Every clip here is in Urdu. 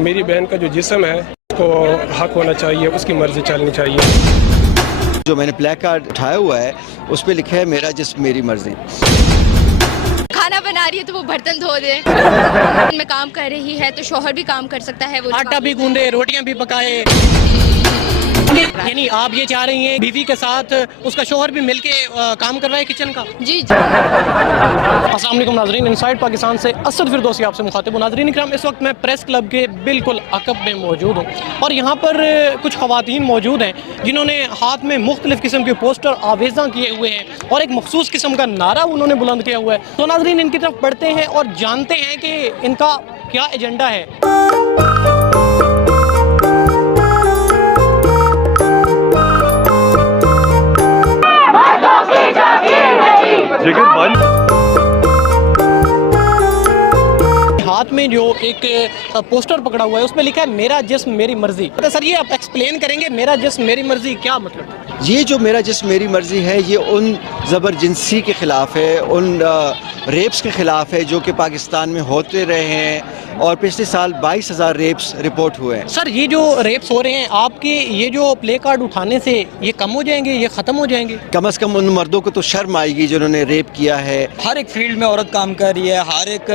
میری بہن کا جو جسم ہے اس کو حق ہونا چاہیے، اس کی مرضی چلنی چاہیے۔ جو میں نے بلیک کارڈ اٹھایا ہوا ہے اس پہ لکھا ہے میرا جسم میری مرضی۔ کھانا بنا رہی ہے تو وہ برتن دھو دے، میں کام کر رہی ہے تو شوہر بھی کام کر سکتا ہے، وہ آٹا بھی گوندے، روٹیاں بھی پکائے۔ یعنی آپ یہ چاہ رہی ہیں بیوی کے ساتھ اس کا شوہر بھی مل کے کام کر رہا ہے کچن کا؟ جی۔ السلام علیکم ناظرین، انسائیڈ پاکستان سے اسد فردوسی آپ سے مخاطب ہوں۔ ناظرین اکرام، اس وقت میں پریس کلب کے بالکل عقب میں موجود ہوں اور یہاں پر کچھ خواتین موجود ہیں جنہوں نے ہاتھ میں مختلف قسم کے پوسٹر آویزاں کیے ہوئے ہیں اور ایک مخصوص قسم کا نعرہ انہوں نے بلند کیا ہوا ہے۔ تو ناظرین ان کی طرف پڑھتے ہیں اور جانتے ہیں کہ ان کا کیا ایجنڈا ہے۔ ہاتھ میں جو ایک پوسٹر پکڑا ہوا ہے اس پہ لکھا ہے میرا جسم میری مرضی۔ سر یہ آپ ایکسپلین کریں گے میرا جسم میری مرضی کیا مطلب؟ یہ جو میرا جسم میری مرضی ہے یہ ان زبرجنسی کے خلاف ہے، ان ریپس کے خلاف ہے جو کہ پاکستان میں ہوتے رہے ہیں اور پچھلے سال 22,000 ریپس رپورٹ ہوئے ہیں۔ سر یہ جو ریپس ہو رہے ہیں آپ کے یہ جو پلے کارڈ اٹھانے سے یہ کم ہو جائیں گے، یہ ختم ہو جائیں گے؟ کم از کم ان مردوں کو تو شرم آئے گی جنہوں نے ریپ کیا ہے۔ ہر ایک فیلڈ میں عورت کام کر رہی ہے، ہر ایک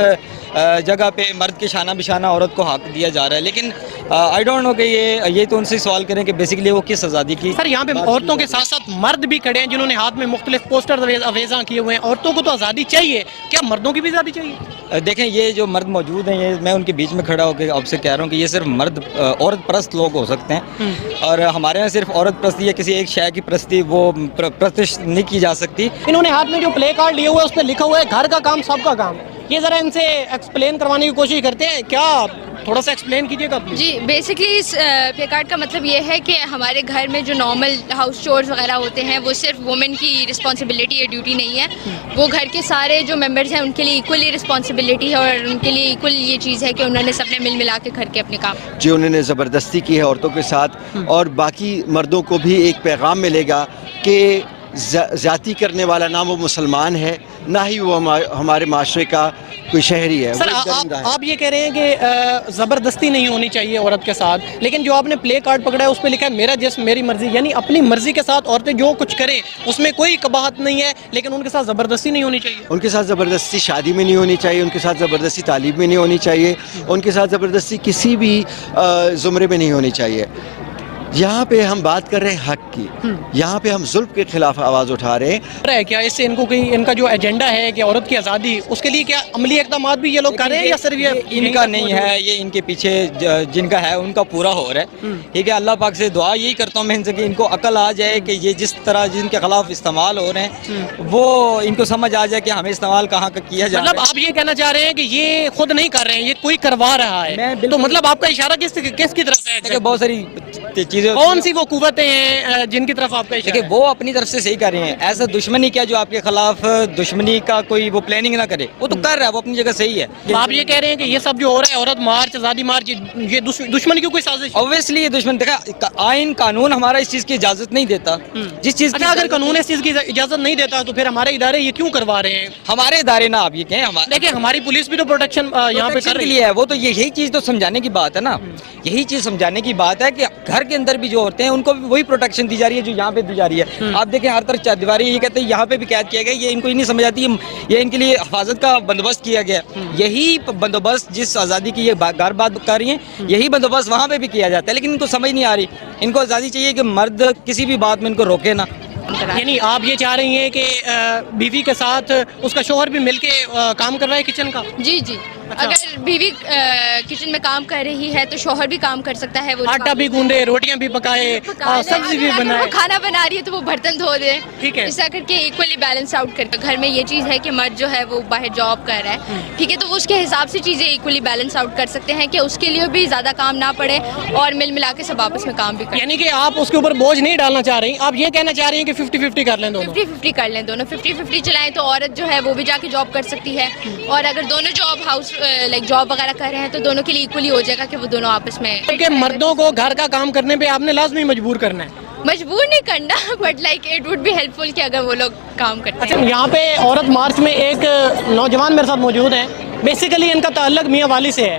جگہ پہ مرد کے شانہ بشانہ عورت کو حق دیا جا رہا ہے، لیکن آئی ڈونٹ نو کہ یہ تو ان سے سوال کریں کہ بیسیکلی وہ کس آزادی کی۔ سر یہاں پہ عورتوں کے ساتھ ساتھ مرد بھی کھڑے ہیں جنہوں نے ہاتھ میں مختلف پوسٹر اویزاں کیے ہوئے ہیں۔ عورتوں کو تو آزادی چاہیے، کیا مردوں کی بھی آزادی چاہیے؟ دیکھیں یہ جو مرد موجود ہیں، یہ میں ان کے بیچ میں کھڑا ہو کے آپ سے کہہ رہا ہوں کہ یہ صرف مرد عورت پرست لوگ ہو سکتے ہیں اور ہمارے یہاں صرف عورت پرستی یا کسی ایک شے کی پرستی وہ پرستش نہیں کی جا سکتی۔ انہوں نے ہاتھ میں جو پلے کارڈ لیے ہوئے اس پہ لکھا ہوا ہے گھر کا کام سب کا کام۔ یہ ذرا ان سے ایکسپلین کروانے کی کوشش کرتے ہیں، کیا تھوڑا سا ایکسپلین کیجیے گا؟ جی بیسکلی اس پلے کارڈ کا مطلب یہ ہے کہ ہمارے گھر میں جو نارمل ہاؤس چورز وغیرہ ہوتے ہیں وہ صرف وومن کی رسپانسبلٹی یا ڈیوٹی نہیں ہے، وہ گھر کے سارے جو ممبرز ہیں ان کے لیے ایکولی رسپانسبلٹی ہے اور ان کے لیے ایکول یہ چیز ہے کہ انہوں نے سب نے مل ملا کے گھر کے اپنے کام جو انہوں نے زبردستی کی ہے عورتوں کے ساتھ، اور باقی مردوں کو بھی ایک پیغام ملے گا کہ زیادتی کرنے والا نہ وہ مسلمان ہے نہ ہی وہ ہمارے معاشرے کا کوئی شہری ہے۔ سر آپ یہ کہہ رہے ہیں کہ زبردستی نہیں ہونی چاہیے عورت کے ساتھ، لیکن جو آپ نے پلے کارڈ پکڑا ہے اس پہ لکھا ہے میرا جسم میری مرضی، یعنی اپنی مرضی کے ساتھ عورتیں جو کچھ کریں اس میں کوئی قباحت نہیں ہے، لیکن ان کے ساتھ زبردستی نہیں ہونی چاہیے۔ ان کے ساتھ زبردستی شادی میں نہیں ہونی چاہیے، ان کے ساتھ زبردستی تعلیم میں نہیں ہونی چاہیے، ان کے ساتھ زبردستی کسی بھی زمرے میں نہیں ہونی چاہیے۔ یہاں پہ ہم بات کر رہے ہیں حق کی، یہاں پہ ہم ظلم کے خلاف آواز اٹھا رہے ہیں۔ کیا اس سے ان کو کہیں ان کا جو ایجنڈا ہے کہ عورت کی آزادی اس کے لیے کیا عملی اقدامات بھی یہ لوگ کر رہے ہیں یا صرف یہ ان کا نہیں ہے، یہ ان کے پیچھے جن کا ہے ان کا پورا ہو رہا ہے۔ ٹھیک ہے، اللہ پاک سے دعا یہی کرتا ہوں میں ان سے کہ ان کو عقل آ جائے کہ یہ جس طرح جن کے خلاف استعمال ہو رہے ہیں وہ ان کو سمجھ آ جائے کہ ہمیں استعمال کہاں کا کیا جا رہا ہے۔ مطلب آپ یہ کہنا چاہ رہے ہیں کہ یہ خود نہیں کر رہے ہیں، یہ کوئی کروا رہا ہے، تو مطلب آپ کا اشارہ کس کی طرف ہے؟ بہت ساری چیزیں، کون سی وہ قوتیں ہیں جن کی طرف آپ کا اشارہ ہے؟ وہ اپنی طرف سے صحیح کر رہے ہیں، ایسا دشمنی کیا جو آپ کے خلاف دشمنی کا کوئی وہ پلاننگ نہ کرے، وہ تو کر رہا ہے، وہ اپنی جگہ صحیح ہے۔ آپ یہ کہہ رہے ہیں کہ یہ سب جو ہو رہا ہے عورت مارچ، آزادی مارچ، یہ دشمنی کی کوئی سازش ہے؟ اوبویسلی یہ دشمن، دیکھا آئین قانون ہمارا اس چیز کی اجازت نہیں دیتا، جس چیز کی اگر قانون اس چیز کی اجازت نہیں دیتا تو پھر ہمارے ادارے یہ کیوں کروا رہے ہیں؟ ہمارے ادارے نہ آپ یہ کہیں، دیکھیں ہماری پولیس بھی تو پروٹیکشن یہاں پہ کر رہی ہے، وہ تو یہی چیز تو سمجھانے کی بات ہے نا، یہی چیز سمجھانے کی بات ہے کہ گھر کے اندر بھی جو عورتیں ہیں ان کو بھی وہی پروٹیکشن دی جا رہی ہے جو یہاں پہ دی جا رہی ہے۔ آپ دیکھیں ہر طرف چار دیواری، یہ کہتے ہیں یہاں پہ بھی قید کیا گیا، یہ ان کو ہی نہیں سمجھ آتی، یہ ان کے لیے حفاظت کا بندوبست کیا گیا، یہی بندوبست جس آزادی کی یہ گھر بات کر رہی ہیں یہی بندوبست وہاں پہ بھی کیا جاتا ہے، لیکن ان کو سمجھ نہیں آ رہی، ان کو آزادی چاہیے کہ مرد کسی بھی بات میں ان کو روکے نہ۔ یعنی آپ یہ چاہ رہی ہیں کہ بیوی کے ساتھ اس کا شوہر بھی مل کے کام کر رہا ہے کچن کا؟ جی جی، اگر بیوی کچن میں کام کر رہی ہے تو شوہر بھی کام کر سکتا ہے، وہ آٹا بھی گوندے، روٹیاں بھی پکائے، سبزی بھی اگر بنائے، وہ کھانا بنا رہی ہے تو وہ برتن دھو دے، ٹھیک ہے، ایسا کر کے ایکولی بیلنس آؤٹ کر کے۔ گھر میں یہ چیز ہے کہ مرد جو ہے وہ باہر جاب کر رہا ہے، ٹھیک ہے، تو وہ اس کے حساب سے چیزیں ایکولی بیلنس آؤٹ کر سکتے ہیں کہ اس کے لیے بھی زیادہ کام نہ پڑے اور مل ملا کے سب آپس میں کام بھی کریں۔ یعنی کہ آپ اس کے اوپر بوجھ نہیں ڈالنا چاہ رہی، آپ یہ کہنا چاہ رہی ہیں کہ 50-50 کر لیں دونوں؟ 50-50 کر لیں دونوں، 50-50 چلائیں تو عورت جو ہے وہ بھی جا کے جاب کر سکتی ہے، اور اگر دونوں جاب وغیرہ کر رہے ہیں تو دونوں کے لیے ایکولی ہو جائے گا کہ وہ دونوں آپس میں۔ کیونکہ مردوں کو گھر کا کام کرنے پہ آپ نے لازمی مجبور کرنا ہے۔ مجبور نہیں کرنا، but like it would be helpful کہ اگر وہ لوگ کام کرتے ہیں۔ اچھا، یہاں پہ عورت مارچ میں ایک نوجوان میرے ساتھ موجود ہیں، بیسیکلی ان کا تعلق میاں والی سے ہے،